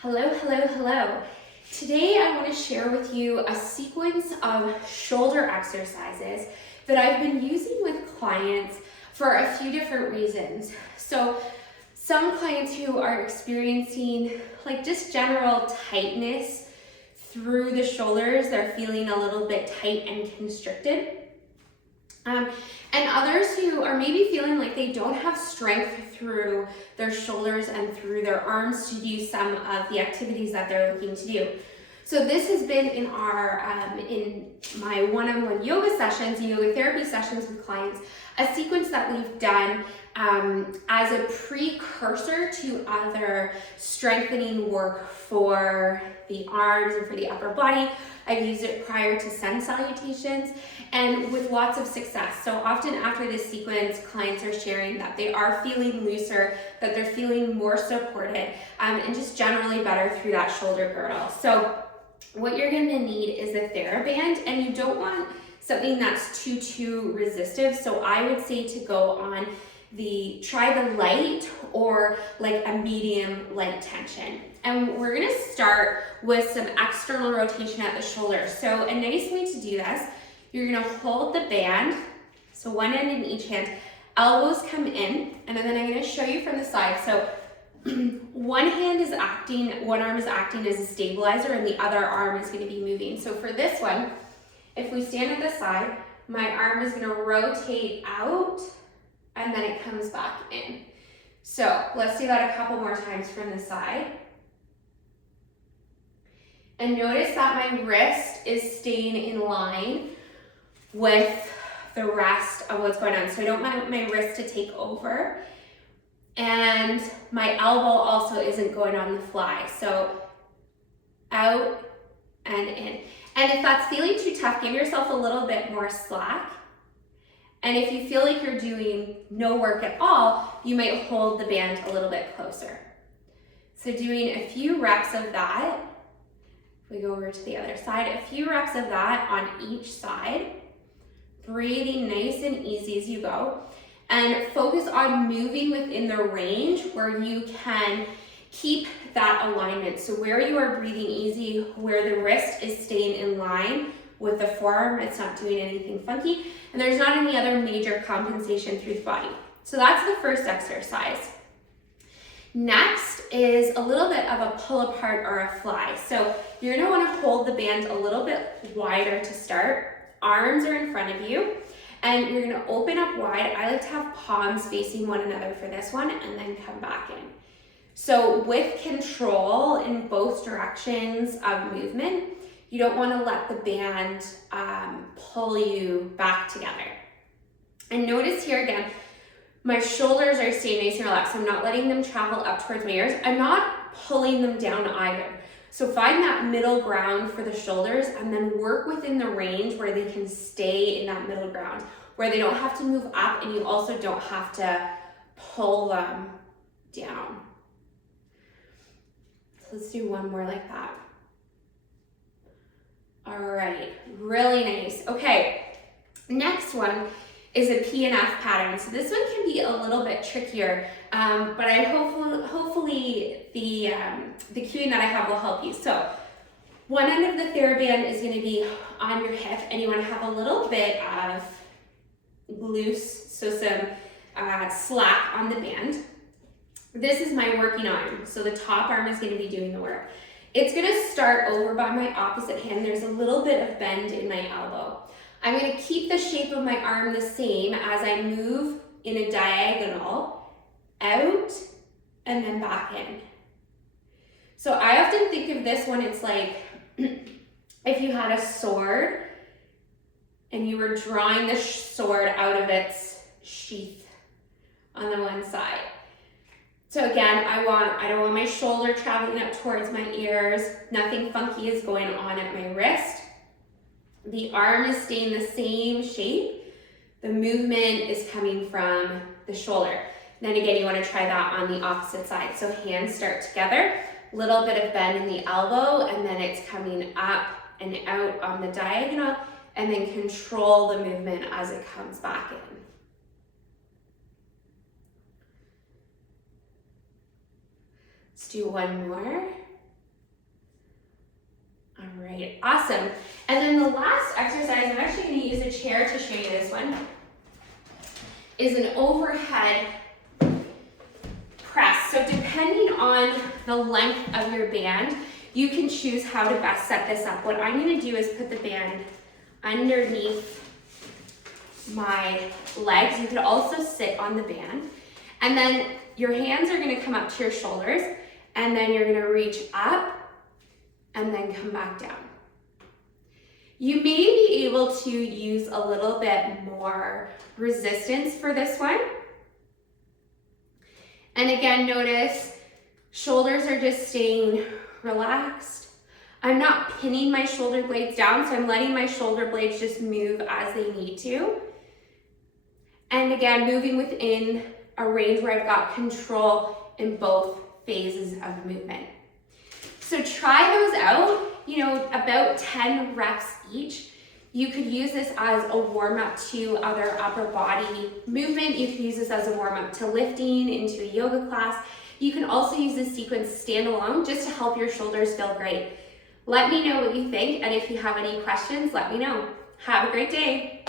Hello, hello, hello. Today I want to share with you a sequence of shoulder exercises that I've been using with clients for a few different reasons. So some clients who are experiencing like just general tightness through the shoulders, they're feeling a little bit tight and constricted. And others who are maybe feeling like they don't have strength through their shoulders and through their arms to do some of the activities that they're looking to do. So this has been in my one-on-one yoga sessions and yoga therapy sessions with clients, a sequence that we've done as a precursor to other strengthening work for the arms and for the upper body. I've used it prior to sun salutations and with lots of success. So often after this sequence, clients are sharing that they are feeling looser, that they're feeling more supported, and just generally better through that shoulder girdle. So what you're gonna need is a Theraband, and you don't want something that's too resistive. So I would say to go on try the light or like a medium light tension. And we're gonna start with some external rotation at the shoulder. So a nice way to do this, you're gonna hold the band, so one end in each hand, elbows come in, and then I'm gonna show you from the side. So one arm is acting as a stabilizer and the other arm is gonna be moving. So for this one, if we stand at the side, my arm is gonna rotate out and then it comes back in. So let's do that a couple more times from the side. And notice that my wrist is staying in line with the rest of what's going on. So I don't want my wrist to take over. And my elbow also isn't going on the fly. So out and in. And if that's feeling too tough, give yourself a little bit more slack. And if you feel like you're doing no work at all, you might hold the band a little bit closer. So doing a few reps of that. If we go over to the other side, a few reps of that on each side. Breathing nice and easy as you go. And focus on moving within the range where you can keep that alignment. So where you are breathing easy, where the wrist is staying in line with the forearm, it's not doing anything funky, and there's not any other major compensation through the body. So that's the first exercise. Next is a little bit of a pull apart or a fly. So you're gonna wanna hold the band a little bit wider to start. Arms are in front of you, and you're gonna open up wide. I like to have palms facing one another for this one, and then come back in. So with control in both directions of movement, you don't want to let the band pull you back together. And notice here again, my shoulders are staying nice and relaxed. I'm not letting them travel up towards my ears. I'm not pulling them down either. So find that middle ground for the shoulders and then work within the range where they can stay in that middle ground, where they don't have to move up and you also don't have to pull them down. So let's do one more like that. Alrighty, really nice. Okay, next one is a P&F pattern. So this one can be a little bit trickier, but hopefully the cueing that I have will help you. So one end of the Theraband is gonna be on your hip, and you wanna have a little bit of loose, so some slack on the band. This is my working arm, so the top arm is gonna be doing the work. It's gonna start over by my opposite hand. There's a little bit of bend in my elbow. I'm gonna keep the shape of my arm the same as I move in a diagonal, out and then back in. So I often think of this one, it's like if you had a sword and you were drawing the sword out of its sheath on the one side. So again, I don't want my shoulder traveling up towards my ears. Nothing funky is going on at my wrist. The arm is staying the same shape. The movement is coming from the shoulder. Then again, you want to try that on the opposite side. So hands start together, little bit of bend in the elbow, and then it's coming up and out on the diagonal, and then control the movement as it comes back in. Let's do one more. right, awesome. And then the last exercise, I'm actually going to use a chair to show you this one, is an overhead press. So depending on the length of your band, you can choose how to best set this up. What I'm going to do is put the band underneath my legs. You could also sit on the band. And then your hands are going to come up to your shoulders, and then you're going to reach up and then come back down. You may be able to use a little bit more resistance for this one. And again, notice shoulders are just staying relaxed. I'm not pinning my shoulder blades down, so I'm letting my shoulder blades just move as they need to. And again, moving within a range where I've got control in both phases of movement. So try those out, about 10 reps each. You could use this as a warm-up to other upper body movement. You can use this as a warm-up to lifting into a yoga class. You can also use this sequence standalone just to help your shoulders feel great. Let me know what you think, and if you have any questions, let me know. Have a great day.